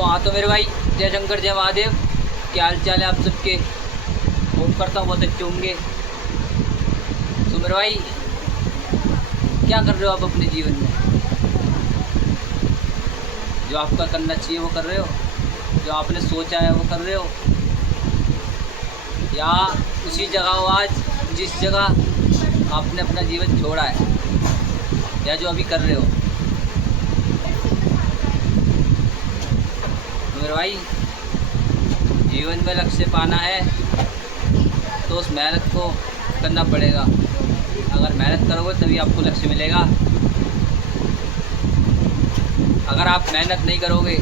तो हाँ तो मेरे भाई, जय शंकर जय महादेव। क्या हाल चाल है आप सबके? होप करता हूँ बहुत अच्छे होंगे। तो मेरे भाई, क्या कर रहे हो आप अपने जीवन में? जो आपका करना चाहिए वो कर रहे हो? जो आपने सोचा है वो कर रहे हो? या उसी जगह हो आज जिस जगह आपने अपना जीवन छोड़ा है, या जो अभी कर रहे हो? मेरे भाई, जीवन में लक्ष्य पाना है तो उस मेहनत को करना पड़ेगा। अगर मेहनत करोगे तभी आपको लक्ष्य मिलेगा। अगर आप मेहनत नहीं करोगे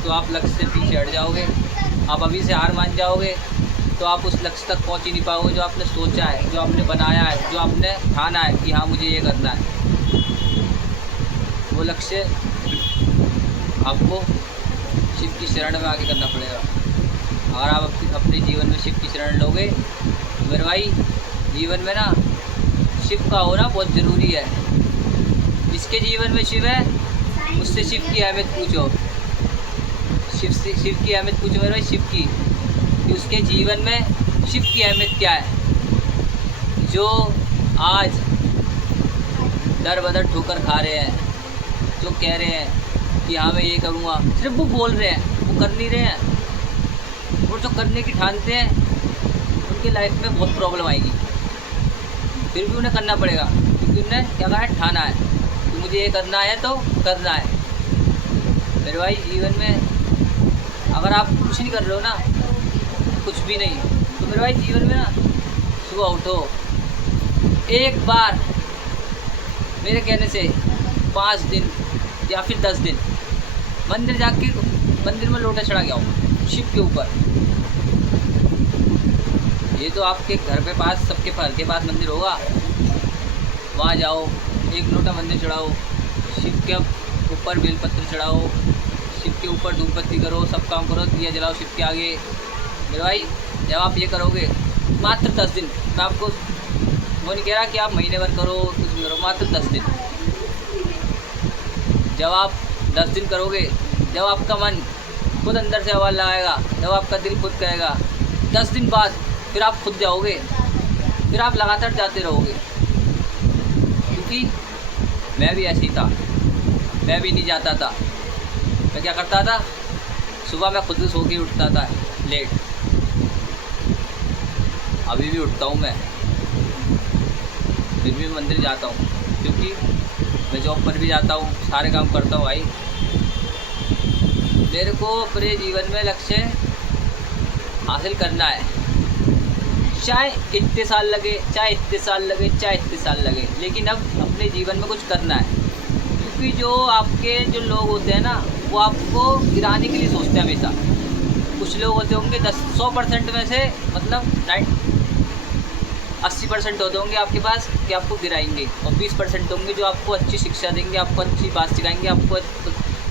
तो आप लक्ष्य से पीछे हट जाओगे। आप अभी से हार मान जाओगे तो आप उस लक्ष्य तक पहुंच ही नहीं पाओगे जो आपने सोचा है, जो आपने बनाया है, जो आपने ठाना है कि हाँ मुझे ये करना है। वो लक्ष्य आपको शिव की शरण में आके करना पड़ेगा। अगर आप अपने जीवन में शिव की शरण लोगे तो मेरे भाई, जीवन में ना शिव का होना बहुत ज़रूरी है। जिसके जीवन में शिव है उससे शिव की अहमियत पूछो। शिव की अहमियत पूछो मेरे भाई, शिव की, कि उसके जीवन में शिव की अहमियत क्या है। जो आज दर बदर ठोकर खा रहे हैं, जो कह रहे हैं कि हाँ मैं ये करूँगा, सिर्फ वो बोल रहे हैं, वो कर नहीं रहे हैं। और जो करने की ठानते हैं उनकी लाइफ में बहुत प्रॉब्लम आएगी। फिर भी उन्हें करना पड़ेगा, क्योंकि उन्हें क्या कहा है, ठाना है कि मुझे ये करना है तो करना है। मेरे भाई, जीवन में अगर आप कुछ नहीं कर रहे हो ना, कुछ भी नहीं, तो मेरे भाई जीवन में ना सुबह उठो, एक बार मेरे कहने से 5 दिन या फिर 10 दिन मंदिर जाके मंदिर में लोटा चढ़ा के आओ शिव के ऊपर। ये तो आपके घर पे पास, सबके घर के पास मंदिर होगा, वहाँ जाओ, एक लोटा मंदिर चढ़ाओ, शिव के ऊपर बेलपत्र चढ़ाओ, शिव के ऊपर धूप बत्ती करो, सब काम करो, दिया जलाओ शिव के आगे। मेरे भाई, जब आप ये करोगे मात्र 10 दिन, मैं आपको वो नहीं कह रहा कि आप महीने भर करो, कुछ भी करो, मात्र 10 दिन। जब आप 10 दिन करोगे, जब आपका मन खुद अंदर से आवाज़ लगाएगा, जब आपका दिल खुद कहेगा, 10 दिन बाद फिर आप खुद जाओगे, फिर आप लगातार जाते रहोगे। क्योंकि मैं भी ऐसे ही था, मैं भी नहीं जाता था। मैं क्या करता था, सुबह मैं खुद सो के उठता था लेट। अभी भी उठता हूँ मैं, फिर भी मंदिर जाता हूँ, क्योंकि मैं जॉब पर भी जाता हूँ, सारे काम करता हूँ भाई। मेरे को अपने जीवन में लक्ष्य हासिल करना है, चाहे इतने साल लगे, चाहे इतने साल लगे, चाहे इतने साल लगे, लेकिन अब अपने जीवन में कुछ करना है। क्योंकि जो आपके जो लोग होते हैं ना, वो आपको गिराने के लिए सोचते हैं हमेशा। कुछ लोग होते होंगे 100% में से, मतलब 80% होते होंगे आपके पास कि आपको गिराएंगे, और 20% होंगे जो आपको अच्छी शिक्षा देंगे, आपको अच्छी बात सिखाएंगे, आपको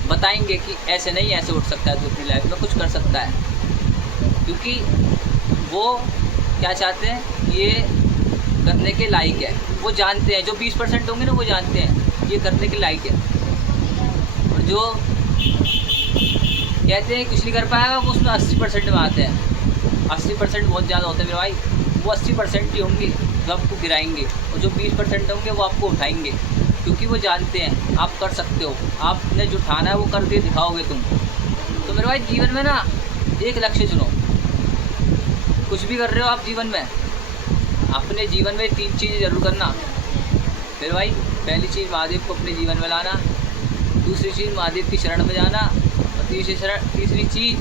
बताएंगे कि ऐसे नहीं, ऐसे उठ सकता है, तो अपनी लाइफ में कुछ कर सकता है। क्योंकि वो क्या चाहते हैं, ये करने के लायक है। वो जानते हैं, जो 20% होंगे ना, वो जानते हैं ये करने के लायक है। और जो कहते हैं कुछ नहीं कर पाएगा, वो उसमें 80% में आते हैं। 80% बहुत ज़्यादा होते हैं मेरे भाई। वो 80% ही होंगे जो आपको गिराएंगे, और जो 20% होंगे वो आपको उठाएंगे। क्योंकि वो जानते हैं आप कर सकते हो, आपने जो ठाना है वो करके दिखाओगे तुम। तो मेरे भाई, जीवन में ना एक लक्ष्य चुनो। कुछ भी कर रहे हो आप जीवन में, अपने जीवन में 3 चीज़ें ज़रूर करना मेरे भाई। पहली चीज़, महादेव को अपने जीवन में लाना। दूसरी चीज़, महादेव की शरण में जाना। और तीसरी चीज़,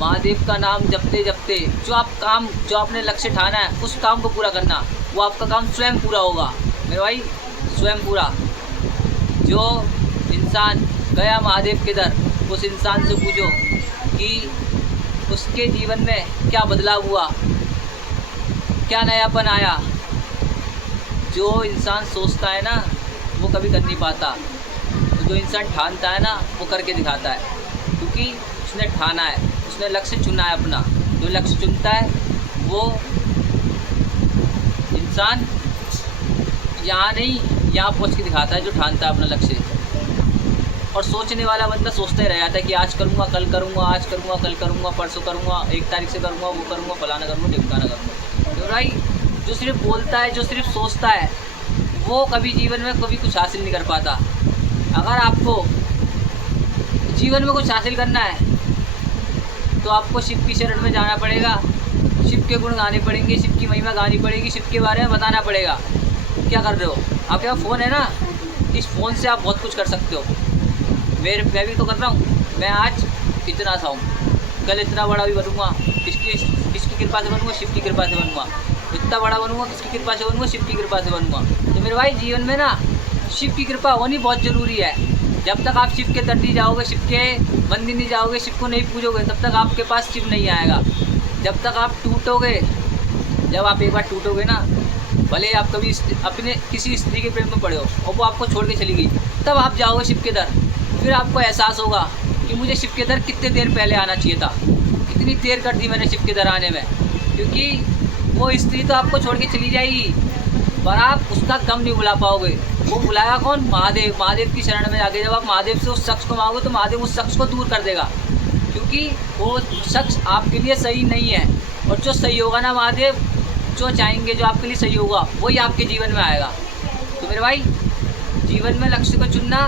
महादेव का नाम जपते जपते जो आपने लक्ष्य ठाना है, उस काम को पूरा करना। वो आपका काम स्वयं पूरा होगा मेरे भाई, स्वयं पूरा। जो इंसान गया महादेव के दर, उस इंसान से पूछो कि उसके जीवन में क्या बदलाव हुआ, क्या नयापन आया। जो इंसान सोचता है ना, वो कभी कर नहीं पाता। तो जो इंसान ठानता है ना, वो करके दिखाता है, क्योंकि उसने ठाना है, उसने लक्ष्य चुना है अपना। जो लक्ष्य चुनता है वो इंसान यहाँ नहीं, यहाँ पहुँच के दिखाता है, जो ठानता है अपना लक्ष्य। और सोचने वाला बंदा सोचता ही रह जाता है कि आज करूँगा, कल करूँगा, आज करूँगा, कल करूँगा, परसों करूँगा, 1 तारीख से करूँगा, वो करूँगा, फलाना करूँगा, ढिमकाना करूँगा। तो भाई जो सिर्फ बोलता है, जो सिर्फ सोचता है, वो कभी जीवन में कभी कुछ हासिल नहीं कर पाता। अगर आपको जीवन में कुछ हासिल करना है तो आपको शिव की शरण में जाना पड़ेगा, शिव के गुण गाने पड़ेंगे, शिव की महिमा गानी पड़ेगी, शिव के बारे में बताना पड़ेगा। क्या कर रहे हो? आपके पास फ़ोन है ना, इस फ़ोन से आप बहुत कुछ कर सकते हो। मैं भी तो कर रहा हूँ। मैं आज इतना सा हूँ, कल इतना बड़ा भी बनूँगा। किसकी कृपा से बनूँगा? शिव की कृपा से बनूँगा। इतना बड़ा बनूँगा, किसकी कृपा से बनूँगा? शिव की कृपा से बनूँगा। तो मेरे भाई जीवन में ना शिव की कृपा होनी बहुत ज़रूरी है। जब तक आप शिव के दर नहीं जाओगे, शिव के मंदिर नहीं जाओगे, शिव को नहीं पूजोगे, तब तक आपके पास शिव नहीं आएगा। जब तक आप टूटोगे, जब आप एक बार टूटोगे ना, भले आप कभी अपने किसी स्त्री के प्रेम में पड़े हो और वो आपको छोड़ के चली गई, तब आप जाओगे शिव के दर। फिर आपको एहसास होगा कि मुझे शिव के दर कितने देर पहले आना चाहिए था, कितनी देर कर दी मैंने शिव के दर आने में। क्योंकि वो स्त्री तो आपको छोड़ के चली जाएगी, पर आप उसका गम नहीं भुला पाओगे। वो बुलाएगा कौन? महादेव। महादेव की शरण में जाके जब आप महादेव से उस शख्स को मांगोगे तो महादेव उस शख्स को दूर कर देगा, क्योंकि वो शख्स आपके लिए सही नहीं है। और जो सही होगा ना, महादेव जो चाहेंगे, जो आपके लिए सही होगा, वही आपके जीवन में आएगा। तो मेरे भाई जीवन में लक्ष्य को चुनना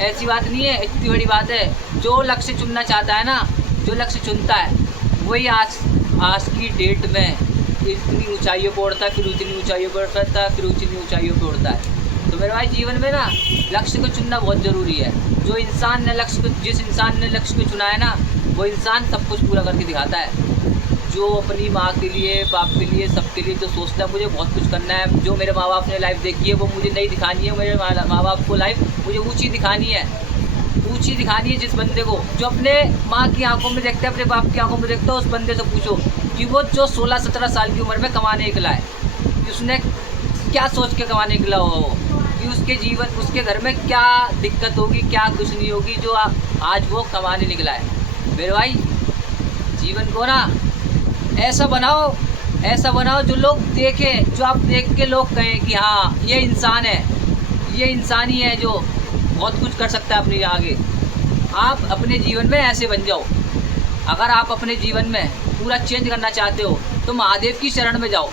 ऐसी बात नहीं है, इतनी बड़ी बात है। जो लक्ष्य चुनना चाहता है ना, जो लक्ष्य चुनता है, वही आज की डेट में इतनी ऊंचाइयों पर उड़ता है, फिर उतनी ऊंचाइयों पर उड़ता है, फिर उतनी ऊंचाइयों पर उड़ता है। तो मेरे भाई जीवन में ना लक्ष्य को चुनना बहुत ज़रूरी है। जो इंसान ने जिस इंसान ने लक्ष्य को चुना है ना, वो इंसान सब कुछ पूरा करके दिखाता है। जो अपनी माँ के लिए, बाप के लिए, सबके लिए जो सोचता है मुझे बहुत कुछ करना है, जो मेरे माँ बाप ने लाइफ देखी है वो मुझे नहीं दिखानी है, मेरे माँ बाप को लाइफ मुझे ऊँची दिखानी है। ऊँची दिखानी है जिस बंदे को, जो अपने माँ की आंखों में देखता है, अपने बाप की आंखों में देखता है, उस बंदे से पूछो कि वो जो 16-17 साल की उम्र में कमाने निकला है, कि उसने क्या सोच के कमाने निकला होगा, वो कि उसके घर में क्या दिक्कत होगी, क्या कुछ नहीं होगी, जो आज वो कमाने निकला है। मेरे भाई जीवन को ना ऐसा बनाओ जो लोग देखें, जो आप देख के लोग कहें कि हाँ ये इंसान है, ये इंसान ही है जो बहुत कुछ कर सकता है अपने आगे। आप अपने जीवन में ऐसे बन जाओ। अगर आप अपने जीवन में पूरा चेंज करना चाहते हो तो महादेव की शरण में जाओ।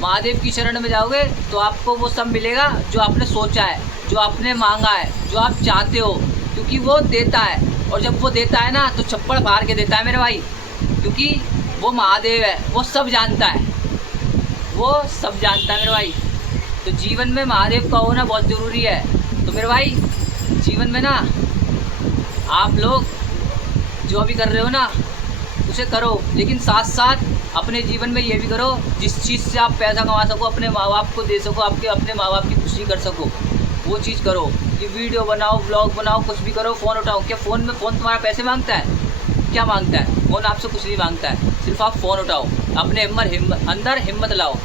महादेव की शरण में जाओगे तो आपको वो सब मिलेगा जो आपने सोचा है, जो आपने मांगा है, जो आप चाहते हो, क्योंकि वो देता है। और जब वो देता है ना तो छप्पड़ फाड़ के देता है मेरे भाई, क्योंकि वो महादेव है, वो सब जानता है, वो सब जानता है मेरे भाई। तो जीवन में महादेव का होना बहुत ज़रूरी है। तो मेरे भाई जीवन में ना आप लोग जो भी कर रहे हो ना उसे करो, लेकिन साथ साथ अपने जीवन में ये भी करो जिस चीज़ से आप पैसा कमा सको, अपने माँ बाप को दे सको, अपने माँ बाप की खुशी कर सको, वो चीज़ करो। कि वीडियो बनाओ, ब्लॉग बनाओ, कुछ भी करो, फ़ोन उठाओ। क्या फ़ोन तुम्हारा पैसे मांगता है? क्या मांगता है? फ़ोन आपसे कुछ नहीं मांगता है, सिर्फ आप फ़ोन उठाओ, अपने अंदर हिम्मत लाओ।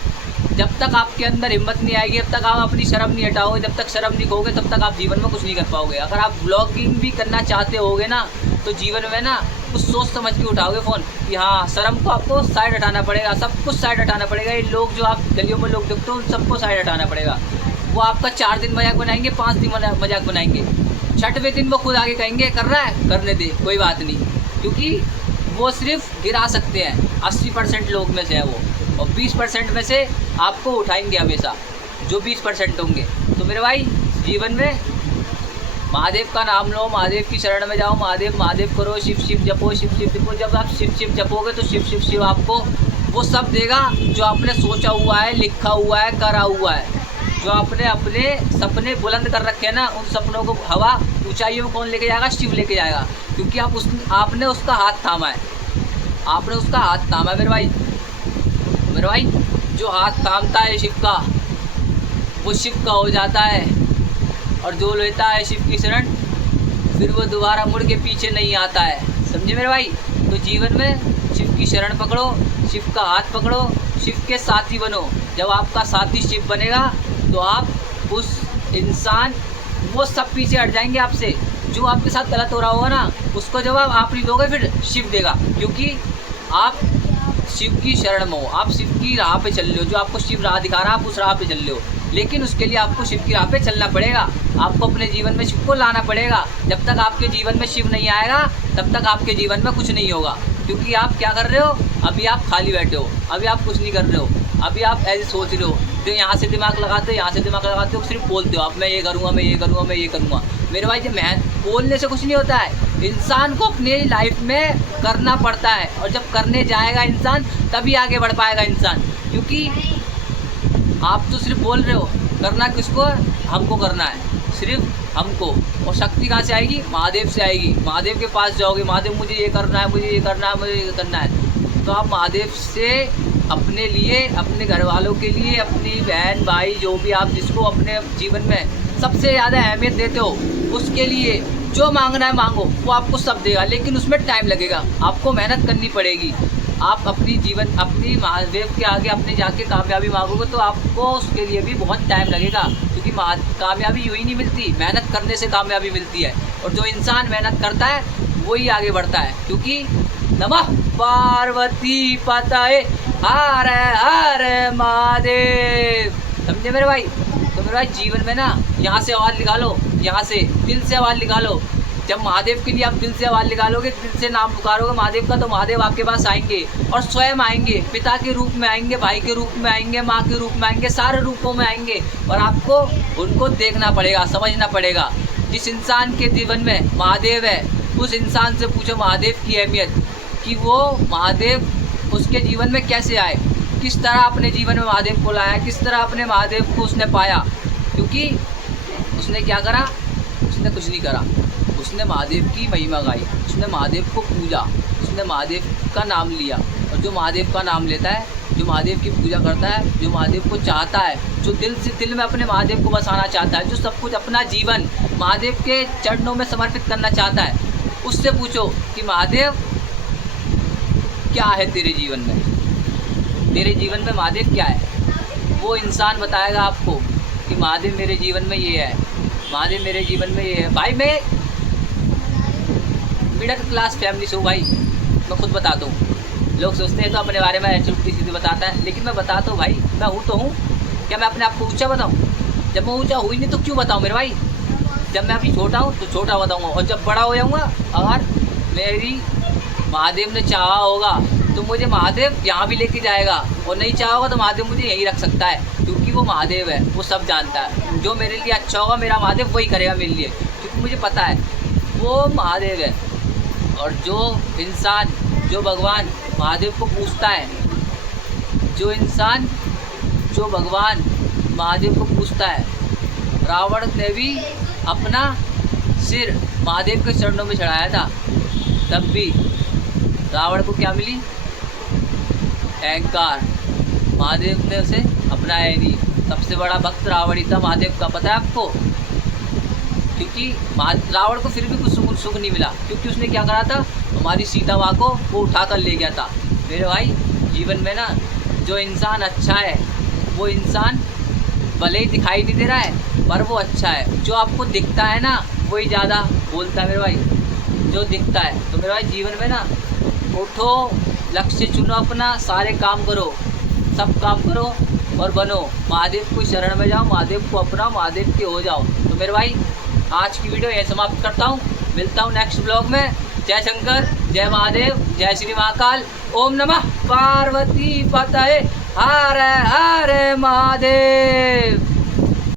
जब तक आपके अंदर हिम्मत नहीं आएगी, जब तक आप अपनी शर्म नहीं हटाओगे, जब तक शर्म नहीं खोगे, तब तक आप जीवन में कुछ नहीं कर पाओगे। अगर आप ब्लॉगिंग भी करना चाहते होगे ना तो जीवन में ना कुछ सोच समझ के उठाओगे फ़ोन कि हाँ शर्म को आपको साइड हटाना पड़ेगा, सब कुछ साइड हटाना पड़ेगा। ये लोग जो आप गलियों में लोग देखते हो उन सबको साइड हटाना पड़ेगा। वो आपका 4 दिन मजाक बनाएंगे, 5 दिन मजाक बनाएंगे, 6वें दिन वो खुद आगे कहेंगे कर रहा है, करने दे, कोई बात नहीं, क्योंकि वो सिर्फ गिरा सकते हैं। 80% लोग में से है वो, और 20% में से आपको उठाएंगे हमेशा, जो 20% होंगे। तो मेरे भाई जीवन में महादेव का नाम लो, महादेव की शरण में जाओ, महादेव करो, शिव जपो, शिव जपो। जब आप शिव जपोगे तो शिव आपको वो सब देगा जो आपने सोचा हुआ है, लिखा हुआ है, करा हुआ है। जो आपने अपने सपने बुलंद कर रखे हैं ना, उन सपनों को हवा ऊंचाइयों में कौन लेके जाएगा? शिव लेके जाएगा, क्योंकि आपने उसका हाथ थामा है, आपने उसका हाथ थामा है मेरे भाई। जो हाथ थामता है शिव का, वो शिव का हो जाता है। और जो लेता है शिव की शरण, फिर वो दोबारा मुड़ के पीछे नहीं आता है। समझे मेरे भाई? तो जीवन में शिव की शरण पकड़ो, शिव का हाथ पकड़ो, शिव के साथी बनो। जब आपका साथी शिव बनेगा तो आप उस इंसान, वो सब पीछे हट जाएंगे आपसे। जो आपके साथ गलत हो रहा होगा ना, उसको जवाब आप नहीं दोगे, फिर शिव देगा, क्योंकि आप शिव की शरण में हो, आप शिव की राह पे चल रहे हो। जो आपको शिव राह दिखा रहा है, आप उस राह पे चल रहे हो। लेकिन उसके लिए आपको शिव की राह पे चलना पड़ेगा। आपको अपने जीवन में शिव को लाना पड़ेगा। जब तक आपके जीवन में शिव नहीं आएगा तब तक आपके जीवन में कुछ नहीं होगा। क्योंकि आप क्या कर रहे हो, अभी आप खाली बैठे हो, अभी आप कुछ नहीं कर रहे हो, अभी आप ऐसे सोच रहे हो, जो यहाँ से दिमाग लगाते हो, यहाँ से दिमाग लगाते हो, सिर्फ बोलते हो आप, मैं ये करूँगा, मैं ये करूँगा, मैं ये करूँगा। मेरे भाई जब बोलने से कुछ नहीं होता है, इंसान को अपनी लाइफ में करना पड़ता है, और जब करने जाएगा इंसान तभी आगे बढ़ पाएगा इंसान। क्योंकि आप तो सिर्फ बोल रहे हो, करना किसको है, हमको करना है, सिर्फ हमको। और शक्ति कहाँ से आएगी, महादेव से आएगी। महादेव के पास जाओगे, महादेव मुझे ये करना है, मुझे ये करना है, मुझे ये करना है, तो आप महादेव से अपने लिए, अपने घर वालों के लिए, अपनी बहन भाई जो भी आप जिसको अपने जीवन में सबसे ज़्यादा अहमियत देते हो, उसके लिए जो मांगना है मांगो, वो आपको सब देगा। लेकिन उसमें टाइम लगेगा, आपको मेहनत करनी पड़ेगी। आप अपनी महादेव के आगे अपने जाके कामयाबी मांगोगे तो आपको उसके लिए भी बहुत टाइम लगेगा। क्योंकि कामयाबी यूँ ही नहीं मिलती, मेहनत करने से कामयाबी मिलती है। और जो इंसान मेहनत करता है वही आगे बढ़ता है। क्योंकि नमः पार्वती पतये हर हर महादेव। समझे मेरे भाई? तो मेरे भाई जीवन में ना, यहाँ से आवाज़ निकालो, यहाँ से दिल से आवाज़ निकालो। जब महादेव के लिए आप दिल से आवाज़ निकालोगे, दिल से नाम पुकारोगे महादेव का, तो महादेव आपके पास आएंगे और स्वयं आएंगे। पिता के रूप में आएंगे, भाई के रूप में आएंगे, माँ के रूप में आएंगे, सारे रूपों में आएंगे। और आपको उनको देखना पड़ेगा, समझना पड़ेगा। जिस इंसान के जीवन में महादेव है, उस इंसान से पूछो महादेव की अहमियत, कि वो महादेव उसके जीवन में कैसे आए, किस तरह अपने जीवन में महादेव को लाया, किस तरह अपने महादेव को उसने पाया। क्योंकि उसने क्या करा, उसने कुछ नहीं करा, उसने महादेव की महिमा गाई, उसने महादेव को पूजा, उसने महादेव का नाम लिया। और जो महादेव का नाम लेता है, जो महादेव की पूजा करता है, जो महादेव को चाहता है, जो दिल में अपने महादेव को बसाना चाहता है, जो सब कुछ अपना जीवन महादेव के चरणों में समर्पित करना चाहता है, उससे पूछो कि महादेव क्या है तेरे जीवन में, तेरे जीवन में महादेव क्या है। वो इंसान बताएगा आपको कि महादेव मेरे जीवन में ये है, महादेव मेरे जीवन में ये है। भाई मैं मिडिल क्लास फैमिली से हूँ भाई, मैं खुद बताता हूँ। लोग सोचते हैं तो अपने बारे में ऐसे उल्टी सीधी बताता है, लेकिन मैं बताता हूँ भाई, मैं हूँ तो हूँ। क्या मैं अपने आप को ऊँचा बताऊँ? जब मैं ऊँचा हुई नहीं तो क्यों बताऊँ मेरे भाई? जब मैं अभी छोटा हूँ तो छोटा बताऊँगा, और जब बड़ा हो जाऊँगा, अगर मेरी महादेव ने चाहा होगा तो मुझे महादेव यहाँ भी लेके जाएगा, और नहीं चाहा होगा तो महादेव मुझे यहीं रख सकता है। क्योंकि वो महादेव है, वो सब जानता है। जो मेरे लिए अच्छा होगा मेरा महादेव वही करेगा मेरे लिए, क्योंकि मुझे पता है वो महादेव है। और जो इंसान, जो भगवान महादेव को पूछता है, जो इंसान जो भगवान महादेव को पूछता है, रावण ने भी अपना सिर महादेव के चरणों में चढ़ाया था, तब भी रावण को क्या मिली? अहंकार। महादेव ने उसे अपनाया नहीं। सबसे बड़ा भक्त रावण ही था महादेव का, पता है आपको? क्योंकि रावण को फिर भी कुछ सुख नहीं मिला, क्योंकि उसने क्या करा था, हमारी सीता माँ को वो उठा कर ले गया था। मेरे भाई जीवन में ना, जो इंसान अच्छा है वो इंसान भले ही दिखाई नहीं दे रहा है पर वो अच्छा है। जो आपको दिखता है ना वही ज़्यादा बोलता है मेरे भाई, जो दिखता है। तो मेरे भाई जीवन में ना उठो, लक्ष्य चुनो अपना, सारे काम करो, सब काम करो और बनो। महादेव को शरण में जाओ, महादेव को अपनाओ, महादेव के हो जाओ। तो मेरे भाई आज की वीडियो यहीं समाप्त करता हूँ, मिलता हूँ नेक्स्ट ब्लॉग में। जय शंकर, जय महादेव, जय श्री महाकाल। ओम नमः पार्वती पतये हर हर महादेव।